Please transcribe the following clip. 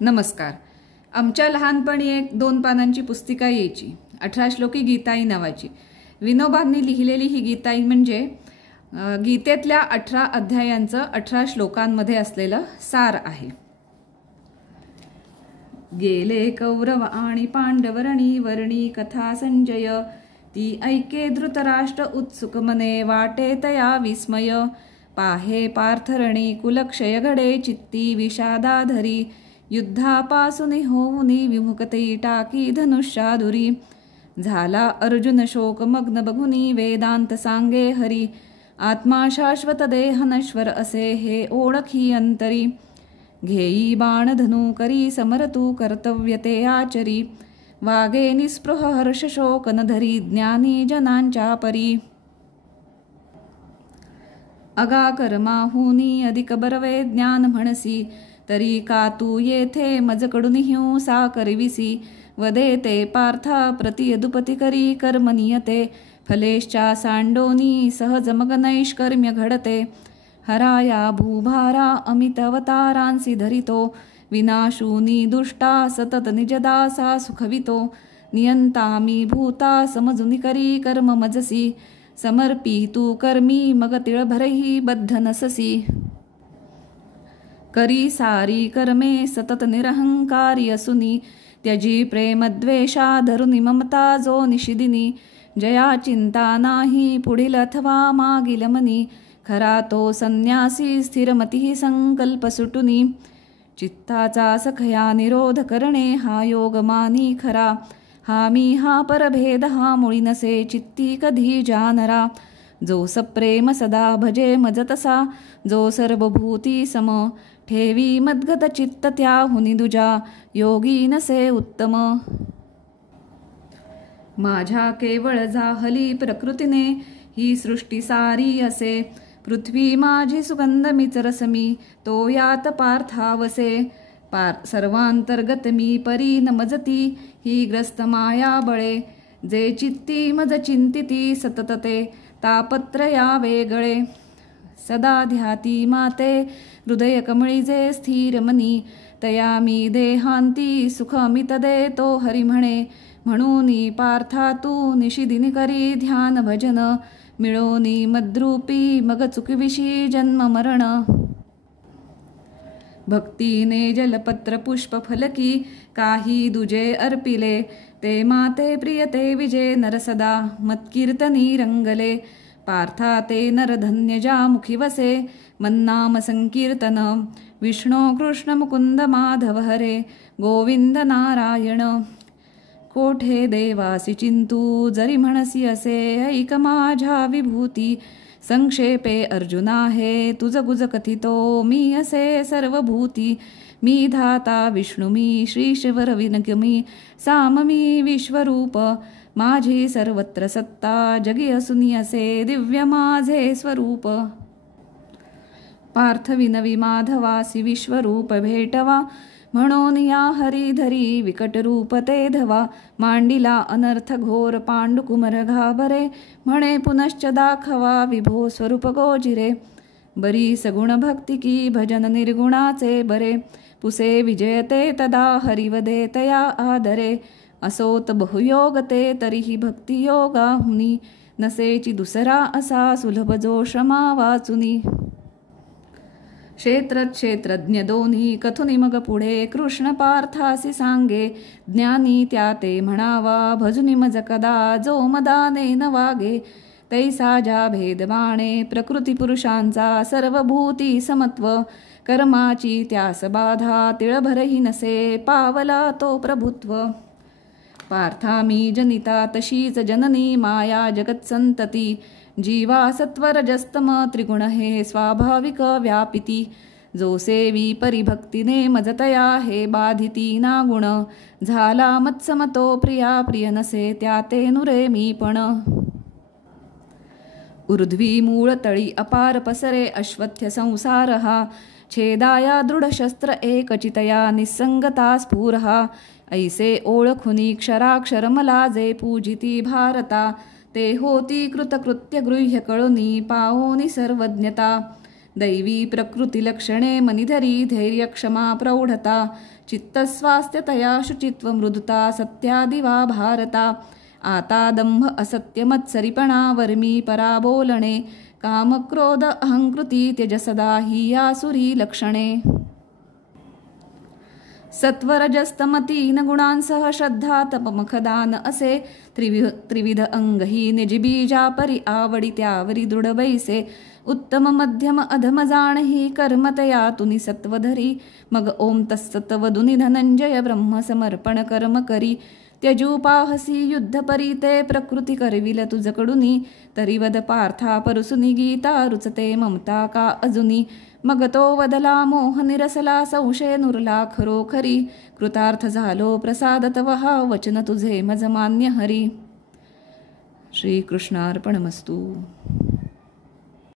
नमस्कार. आमच्या लहानपणी एक 2 पानांची पुस्तिका यायची, 18 श्लोकी गीताई नावाची. विनोबांनी लिहिलेली ही गीताई म्हणजे गीतेतल्या 18 अध्यायांचं 18 श्लोकांमध्ये असलेलं सार आहे. गेले कौरव आणि पांडवरणी वर्णी कथा संजय, ती ऐके धृतराष्ट्र उत्सुक मने वाटे तया विस्मय. पाहे पार्थरणी कुलक्षय घडे चित्ती विषादाधरी, युद्धापासून होऊनी विमुखते टाकी धनुष्याधुरी. झाला अर्जुन शोकमग्न बघुनी वेदांत सांगे हरी, आत्मा शाश्वत देह नश्वर असे हे ओळखी अंतरी. घेई बाण धनु करी समरतू कर्तव्य ते आचरी, वागे निस्पृह हर्ष शोक न धरी ज्ञानी जनांच्या परी. अगा कर्माहुनी अधिक बरवे ज्ञान म्हणसी, तरी का तू येथे मजकडून हिंसा करविसी. वदे ते पार्था प्रति यदुपती करी कर्मनियते, फलेश्चा सांडोनी सहज मग नैष्कर्म्य घडते. हराया भूभारा अमितवतारांसी धरितो, विनाशूनी दुष्टा सतत निजदासा सुखवितो. नियंतामी भूता समजुनी करी कर्म मजसी, समर्पी तू कर्मी मग तिळभरही बद्ध नससी. करी सारी कर्मे सतत निरहंकारी असुनी, त्यजी प्रेमद्वेषा धरुनी ममता जो निशिदिनी. जया चिंता नाही पुढील अथवा मागील मनी, खरा तो संन्यासी स्थिरमती संकल्प सुटुनी. चित्ताचा सखया निरोध करणे हा योग मानी खरा, हा मी हा परभेद हा मुळी नसे चित्ती कधी जानरा. जो सप्रेम सदा भजे मज तसा, जो सर्वभूती सम ठेवी मद्गत चित्त त्याहुनी दुजा, योगी नसे उत्तम. माझ्या केवळ जाहली प्रकृतीने ही सृष्टी सारी असे, पृथ्वी माझी सुगंध मीच रसमी तो यात पार्थावसे. सर्वांतर्गत मी परी न मजती ही ग्रस्त माया बळे, जे चित्ती मज चिंतिती सतत ते तापत्रया वेगळे. सदा ध्याती माते हृदय कमळी जे स्थिर मनी, तया मी देहांती सुख अमित देतो हरी म्हणे. म्हणूनी पार्था तू निशिदिनी करी ध्यान भजन, मिळोनी मद्रूपी मग चुकविशी जन्म मरण. भक्तीने जलपत्र पुष्प फलकी काही दुजे अर्पिले, ते माते प्रियते विजे नर सदा मत्कीर्तनी रंगले. पार्था ते नरधन्य ज्या मुखी वसे, मन्नाम संकीर्तन. विष्णू कृष्ण मुकुंद माधव हरे गोविंद नारायण. कोठे देवासी चिंतू जरी म्हणसी असे, ऐक माझ्या विभूती. संक्षेपे अर्जुना हे तुझ गुज कथितो, मी असे सर्वभूती. मी धाता विष्णू मी श्री शिवर विनकमी, साम मी विश्वरूप. माझी सर्वत्र सत्ता जगी असुनी असे दिव्य माझे स्वरूप. पार्थ विनवी माधवासी विश्वरूप भेटवा, म्हणून या हरिधरी विकट रूप ते धवा. मांडिला अनर्थ घोर पांडुकुमर घाबरे, म्हणे पुनश्च दाखवा विभो स्वरूप गोजिरे. बरी सगुण भक्ती की भजन निर्गुणाचे बरे, पुसे विजयते तदा हरिवदे तया आदरे. असोत बहुयोग ते तरीही भक्ती योगाहुनी, नसेची दुसरा असा सुलभ जो श्रमा वाचुनी. क्षेत्रज्ञ दोन्ही कथुनी मग पुढे, कृष्ण पार्थासी सांगे. ज्ञानी त्या ते म्हणावा भजुनी मज कदा, जो मदाने न वागे. तैसा ज्या भेदबाणे प्रकृती पुरुषांचा, सर्वभूती समत्व. कर्माची त्यास बाधा तिळभरही नसे, पावला तो प्रभुत्व. पार्था मी जनिता तशीच जननी माया जगत संतती. जीवा सत्वरजस्तम त्रिगुण हे स्वाभाविक व्यापिती. जो सेवी परिभक्तीने मजतया हे बाधिती ना गुण. झाला मत्समतो प्रिया प्रिय नसे त्याते नुरे मी पण. ऊर्ध्वी मूळ तळी अपार पसरे अश्वत्थ संसार हा, छेदाया दृढशस्त्र एकचितया निसंगता स्फुरहा. ऐसे ओळखुनी क्षराक्षर मला जे पूजिती भारता, ते होती कृतकृत्य गृह्य कळुनी पाओनी सर्वज्ञता. दैवी प्रकृती लक्षणे मनिधरी धैर्य क्षमा प्रौढता चित्तस्वास्थ्यतया शुचित्व मृदुता सत्यादिवा भारता आता दंभ असत्य मत्सरिपणा वर्मी पराबोलणे कामक्रोध अहंकृती त्यज सदा ही आसुरी लक्षणे सत्वरजस्तमतीन गुणांसह श्रद्धा तपमखदान असे त्रिविध अंगही निजबीजा परी आवडी त्यावरी दृढ बैसे उत्तम मध्यम अधम जाणही कर्मतया तुनी सत्वधरी मग ओम तत्सत वदुनी धनंजय ब्रह्म समर्पण कर्म करी त्यजूपाहसी युद्ध परी ते प्रकृती करविल तुझकडुनी तरी वद पार्था परसुनी गीता रुचते ममता का अजुनी मग तो वदला मोह निरसला संशय नुरला खरोखरी कृतार्थ झालो प्रसादत वहा वचन तुझे मज मान्य हरी. श्रीकृष्णार्पणमस्तु.